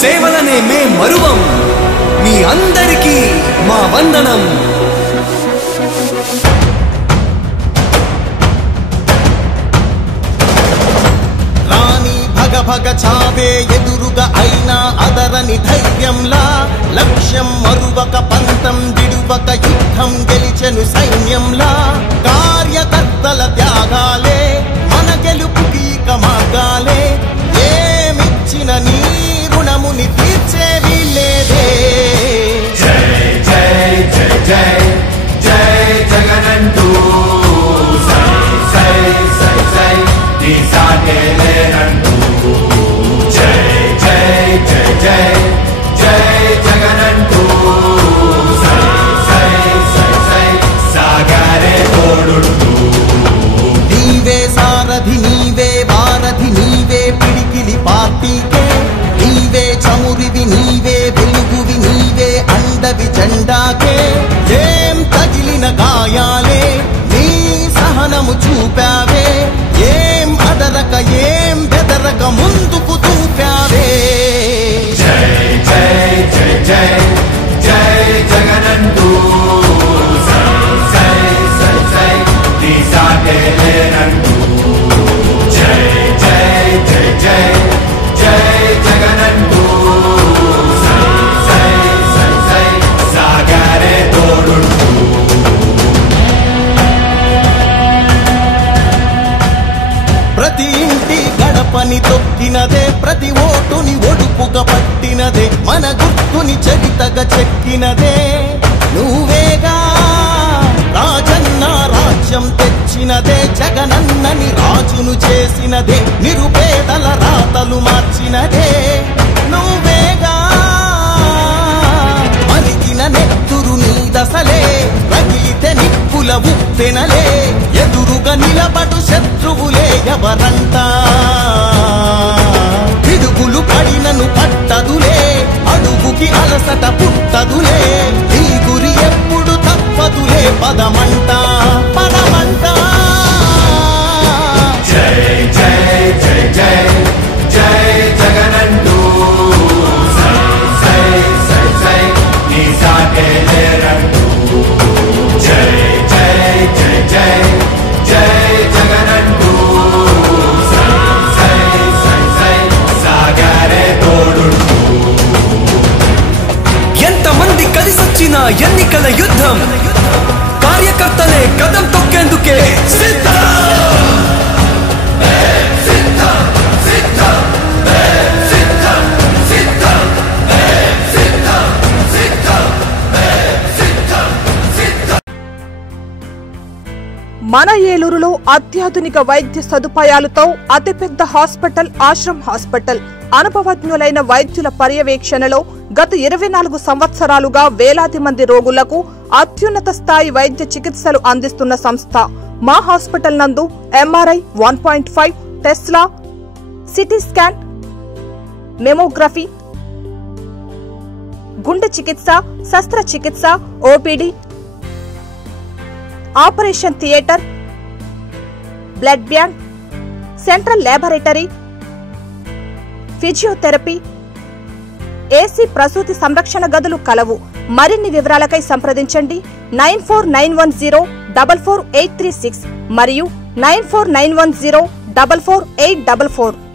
సేవలనే మే మరువం మీ అందరికీ మా వందనం రాణి భగ భగ చావే ఎదురుగా అయినా అదరని ధైర్యంలా లక్ష్యం మరువక పంతం విడువక యుద్ధం గెలిచెను సైన్యంలా కార్యకర్తల త్యాగాలే మన గెలుపుకి మార్గాలే ఏమిచ్చిన నీ రుణముని తీర్చేవి లేదే జై జై జై జై జై జగనంటూ సై సై సై సై నీ సాటే లేనంటూ జై జై జై జై జై జగనంటూ సై సై సై సై సాగరే తోడుంటూ నీవే సారథి నీవే వారధి నీవే పిడికిలి పార్టీకే నీవే చమురివి నీవే వెలుగువి నీవే అండవి జెండాకే ఏం తగిలిన గాయాలే నీ సహనము చూపావే ఏం అదరక ఏం బెదరక ముందుకు చూపావే జై జై జై జై జై జగనంటూ సై సై సై సై నీ సాటే లేనంటూ జై జై జై జై జై జగనంటూ సై సై సై సై సాగరే తోడుంటూ ప్రతి ఇంటి గడపని తొక్కినదే ప్రతి ఓటుని ఒడుపుగా పట్టినదే మన గుర్తుని చరితగా చెక్కినదే నువ్వేగా రాజన్న రాజ్యం తెచ్చినదే జగనన్నని రాజును చేసినదే నిరుపేదల రాతలు మార్చినదే నువ్వేగా మరిగిన నెత్తురు నీ దశలే రగిలితే నిప్పుల ఉప్పెనలే ఎదురుగా నిలబడు శత్రువులే ఎవరంట పిడుగులు పడినను పట్టదులే అడుగుకి అలసట పుట్టదులే ఈ గురి ఎప్పుడు తప్పదులే పదమంట పదమంట జై జై జై జై జై జగనంటూ సై సై సై సై నీ సాటే లేరంటూ జై జై జై జై జై జగనంటూ సై సై సై సై సాగరే తోడుంటూ ఎంతమంది కలిసొచ్చిన ఎన్నికల యుద్ధం కార్యకర్తలే కదం తొక్కేందుకే సిద్ధం మన ఏలూరులో అత్యాధునిక వైద్య సదుపాయాలతో అతిపెద్ద హాస్పిటల్ ఆశ్రమ్ హాస్పిటల్ అనుభవజ్ఞులైన వైద్యుల పర్యవేక్షణలో గత 24 సంవత్సరాలుగా వేలాది మంది రోగులకు అత్యున్నత స్థాయి వైద్య చికిత్సలు అందిస్తున్న సంస్థ మా హాస్పిటల్ నందు MRI 1.5 Tesla CT scan mammography గుండె చికిత్స శస్త్రచికిత్స OPD operation theatre blood bank central laboratory physiotherapy AC ప్రసూతి సంరక్షణ గదులు కలవు మరిన్ని వివరాలకై సంప్రదించండి 9491044836 మరియు 9491044844